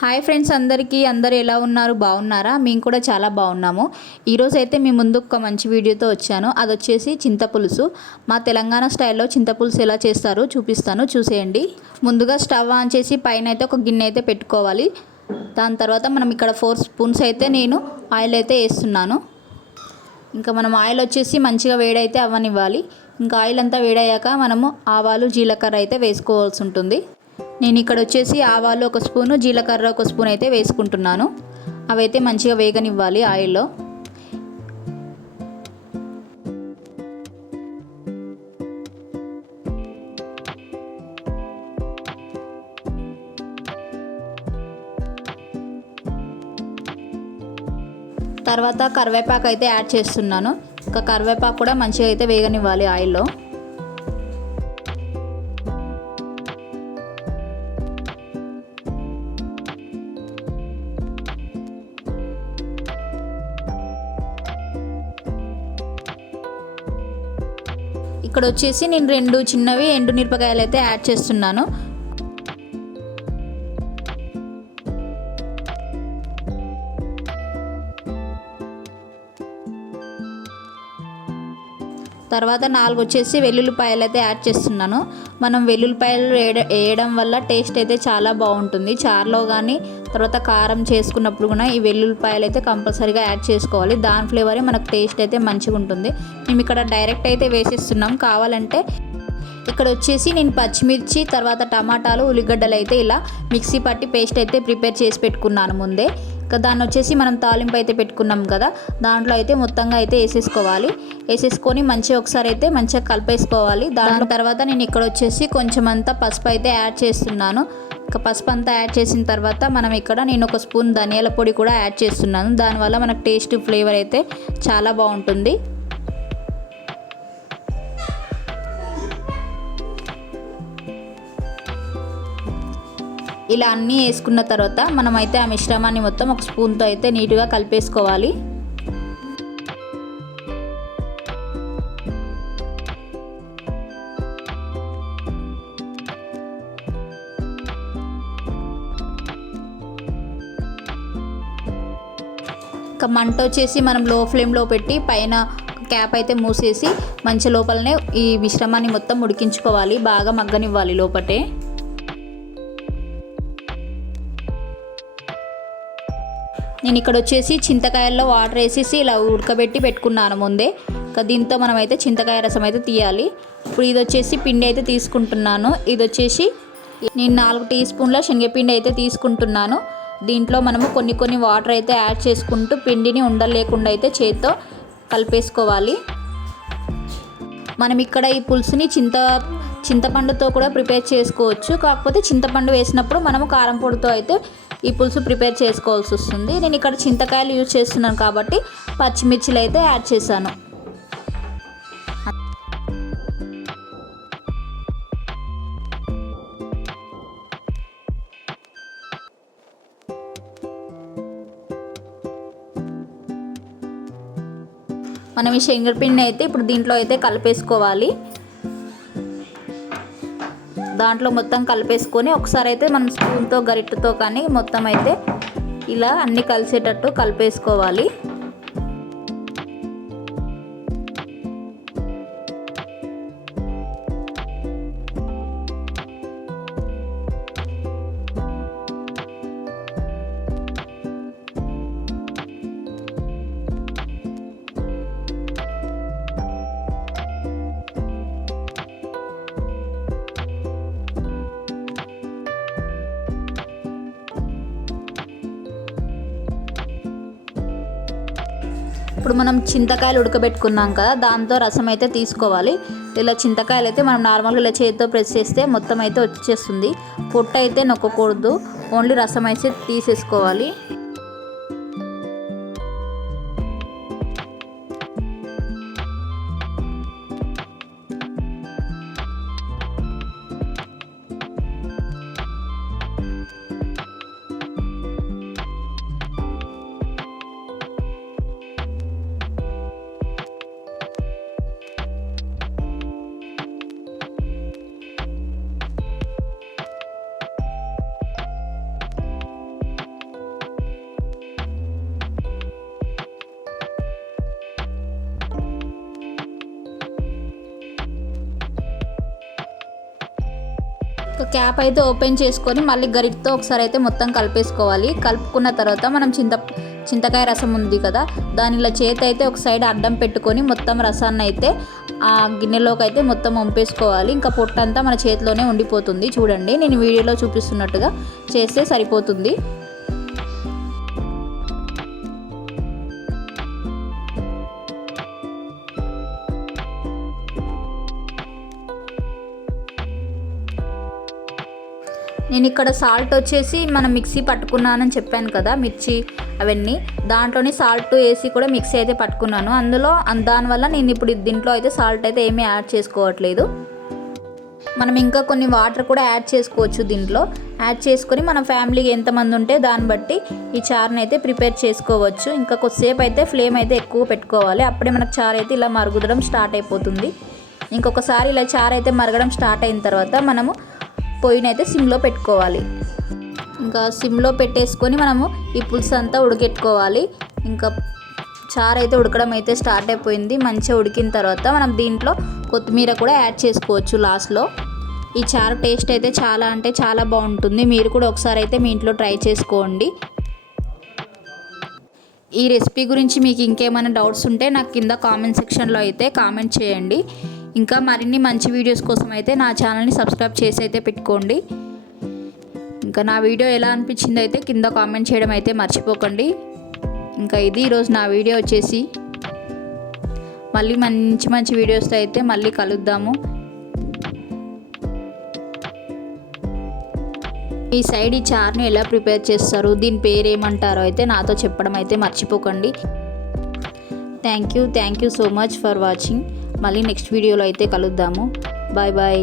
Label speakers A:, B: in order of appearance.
A: Hi friends అందరికీ అందరు ఎలా ఉన్నారు? బాగున్నారా? మేము కూడా చాలా బాగున్నాము. ఈరోజు అయితే మీ ముందు ఒక మంచి వీడియోతో వచ్చాను. అది వచ్చేసి చింతపులుసు మా తెలంగాణ స్టైల్లో చింతపులుసు ఎలా చేస్తారో చూపిస్తాను. చూసేయండి. ముందుగా స్టవ్ ఆన్ చేసి పైన అయితే ఒక గిన్నె అయితే పెట్టుకోవాలి. దాని తర్వాత మనం ఇక్కడ ఫోర్ స్పూన్స్ అయితే నేను ఆయిల్ అయితే వేస్తున్నాను. ఇంకా మనం ఆయిల్ వచ్చేసి మంచిగా వేడైతే అవ్వనివ్వాలి. ఇంకా ఆయిల్ అంతా వేడయ్యాక మనము ఆవాలు జీలకర్ర అయితే వేసుకోవాల్సి ఉంటుంది. నేను ఇక్కడ వచ్చేసి ఆవాలు ఒక స్పూను జీలకర్ర ఒక స్పూన్ అయితే వేసుకుంటున్నాను. అవైతే మంచిగా వేగనివ్వాలి ఆయిల్లో. తర్వాత కరివేపాకు అయితే యాడ్ చేస్తున్నాను. ఇంకా కరివేపాకు కూడా మంచిగా అయితే వేగనివ్వాలి ఆయిల్లో. ఇక్కడ వచ్చేసి నేను రెండు చిన్నవి ఎండు మిరపకాయలు అయితే యాడ్ చేస్తున్నాను. తర్వాత నాలుగు వచ్చేసి వెల్లుల్లిపాయలు అయితే యాడ్ చేస్తున్నాను. మనం వెల్లుల్లిపాయలు వేయడం వల్ల టేస్ట్ అయితే చాలా బాగుంటుంది. చారులో కానీ తర్వాత కారం చేసుకున్నప్పుడు కూడా ఈ వెల్లుల్లిపాయలు అయితే కంపల్సరీగా యాడ్ చేసుకోవాలి. దాని ఫ్లేవరే మనకు టేస్ట్ అయితే మంచిగా ఉంటుంది. మేము ఇక్కడ డైరెక్ట్ అయితే వేసేస్తున్నాం. కావాలంటే ఇక్కడ వచ్చేసి నేను పచ్చిమిర్చి తర్వాత టమాటాలు ఉల్లిగడ్డలు అయితే ఇలా మిక్సీ పట్టి పేస్ట్ అయితే ప్రిపేర్ చేసి పెట్టుకున్నాను ముందే. దాన్ని వచ్చేసి మనం తాలింపు అయితే పెట్టుకున్నాం కదా. దాంట్లో అయితే మొత్తంగా అయితే వేసేసుకోవాలి. వేసేసుకొని మంచిగా ఒకసారి అయితే మంచిగా కలిపేసుకోవాలి. దాని తర్వాత నేను ఇక్కడ వచ్చేసి కొంచెం అంతా పసుపు అయితే యాడ్ చేస్తున్నాను. పసుపు అంతా యాడ్ చేసిన తర్వాత మనం ఇక్కడ నేను ఒక స్పూన్ ధనియాల పొడి కూడా యాడ్ చేస్తున్నాను. దానివల్ల మనకు టేస్ట్ ఫ్లేవర్ అయితే చాలా బాగుంటుంది. ఇలా అన్నీ వేసుకున్న తర్వాత మనమైతే ఆ మిశ్రమాన్ని మొత్తం ఒక స్పూన్తో అయితే నీట్గా కలిపేసుకోవాలి. ఇంకా మంట వచ్చేసి మనం లో ఫ్లేమ్లో పెట్టి పైన క్యాప్ అయితే మూసేసి మంచి లోపలనే ఈ మిశ్రమాన్ని మొత్తం ఉడికించుకోవాలి. బాగా మగ్గనివ్వాలి లోపటే. నేను ఇక్కడ వచ్చేసి చింతకాయల్లో వాటర్ వేసేసి ఇలా ఉడకబెట్టి పెట్టుకున్నాను ముందే. దీంతో మనం అయితే చింతకాయ రసం అయితే తీయాలి. ఇప్పుడు ఇది వచ్చేసి పిండి అయితే తీసుకుంటున్నాను. ఇది వచ్చేసి నేను నాలుగు టీ స్పూన్ల శనగపిండి అయితే తీసుకుంటున్నాను. దీంట్లో మనము కొన్ని కొన్ని వాటర్ అయితే యాడ్ చేసుకుంటూ పిండిని ఉండలేకుండా అయితే చేత్తో కలిపేసుకోవాలి. మనం ఇక్కడ ఈ పులుసుని చింత చింతపండుతో కూడా ప్రిపేర్ చేసుకోవచ్చు. కాకపోతే చింతపండు వేసినప్పుడు మనము కారం పొడితో అయితే ఈ పులుసు ప్రిపేర్ చేసుకోవాల్సి వస్తుంది. నేను ఇక్కడ చింతకాయలు యూజ్ చేస్తున్నాను కాబట్టి పచ్చిమిర్చిలు అయితే యాడ్ చేశాను. మనం ఈ శనగపిండి అయితే ఇప్పుడు దీంట్లో అయితే కలిపేసుకోవాలి. దాంట్లో మొత్తం కలిపేసుకొని ఒకసారి అయితే మనం స్పూన్తో గరిటెతో కానీ మొత్తం అయితే ఇలా అన్నీ కలిసేటట్టు కలిపేసుకోవాలి. ఇప్పుడు మనం చింతకాయలు ఉడకబెట్టుకున్నాం కదా దాంతో రసం అయితే తీసుకోవాలి. ఇలా చింతకాయలు అయితే మనం నార్మల్గా ఇలా చేతితో ప్రెస్ చేస్తే మొత్తం అయితే వచ్చేస్తుంది. పొట్టు అయితే నొక్కకూడదు. ఓన్లీ రసం అయితే తీసేసుకోవాలి. క్యాప్ అయితే ఓపెన్ చేసుకొని మళ్ళీ గరిటతో ఒకసారి అయితే మొత్తం కలిపేసుకోవాలి. కలుపుకున్న తర్వాత మనం చింత చింతకాయ రసం ఉంది కదా దాని ఇలా చేతి అయితే ఒక సైడ్ అడ్డం పెట్టుకొని మొత్తం రసాన్ని అయితే ఆ గిన్నెలోకి అయితే మొత్తం వంపేసుకోవాలి. ఇంకా పొట్టంతా మన చేతిలోనే ఉండిపోతుంది. చూడండి నేను వీడియోలో చూపిస్తున్నట్టుగా చేస్తే సరిపోతుంది. నేను ఇక్కడ సాల్ట్ వచ్చేసి మనం మిక్సీ పట్టుకున్నానని చెప్పాను కదా మిర్చి అవన్నీ. దాంట్లోనే సాల్ట్ వేసి కూడా మిక్సీ అయితే పట్టుకున్నాను. అందులో దానివల్ల నేను ఇప్పుడు దీంట్లో అయితే సాల్ట్ అయితే ఏమీ యాడ్ చేసుకోవట్లేదు. మనం ఇంకా కొన్ని వాటర్ కూడా యాడ్ చేసుకోవచ్చు దీంట్లో. యాడ్ చేసుకొని మన ఫ్యామిలీకి ఎంతమంది ఉంటే దాన్ని బట్టి ఈ చారుని అయితే ప్రిపేర్ చేసుకోవచ్చు. ఇంకా కొద్దిసేపు అయితే ఫ్లేమ్ అయితే ఎక్కువ పెట్టుకోవాలి. అప్పుడే మనకు చారు అయితే ఇలా మరుగుదడం స్టార్ట్ అయిపోతుంది. ఇంకొకసారి ఇలా చారు అయితే మరగడం స్టార్ట్ అయిన తర్వాత మనము పొయ్యినైతే సిమ్లో పెట్టుకోవాలి. ఇంకా సిమ్లో పెట్టేసుకొని మనము ఈ పులుసు అంతా ఉడకెట్టుకోవాలి. ఇంకా చారు అయితే ఉడకడం అయితే స్టార్ట్ అయిపోయింది. మంచిగా ఉడికిన తర్వాత మనం దీంట్లో కొత్తిమీర కూడా యాడ్ చేసుకోవచ్చు లాస్ట్లో. ఈ చారు టేస్ట్ అయితే చాలా అంటే చాలా బాగుంటుంది. మీరు కూడా ఒకసారి అయితే మీ ఇంట్లో ట్రై చేసుకోండి. ఈ రెసిపీ గురించి మీకు ఇంకేమైనా డౌట్స్ ఉంటే నాకు కింద కామెంట్ సెక్షన్లో అయితే కామెంట్ చేయండి. ఇంకా మరిన్ని మంచి వీడియోస్ కోసం అయితే నా ఛానల్ని సబ్స్క్రైబ్ చేసి అయితే పెట్టుకోండి. ఇంకా నా వీడియో ఎలా అనిపించింది అయితే కింద కామెంట్ చేయడం అయితే మర్చిపోకండి. ఇంకా ఇది ఈరోజు నా వీడియో వచ్చేసి మళ్ళీ మంచి మంచి వీడియోస్తో అయితే మళ్ళీ కలుద్దాము. ఈ సైడ్ ఈ చార్ని ఎలా ప్రిపేర్ చేస్తారు దీని పేరు ఏమంటారో అయితే నాతో చెప్పడం అయితే మర్చిపోకండి. Thank you thank you so much for watching మళ్ళీ నెక్స్ట్ వీడియోలో అయితే కలుద్దాము. Bye bye.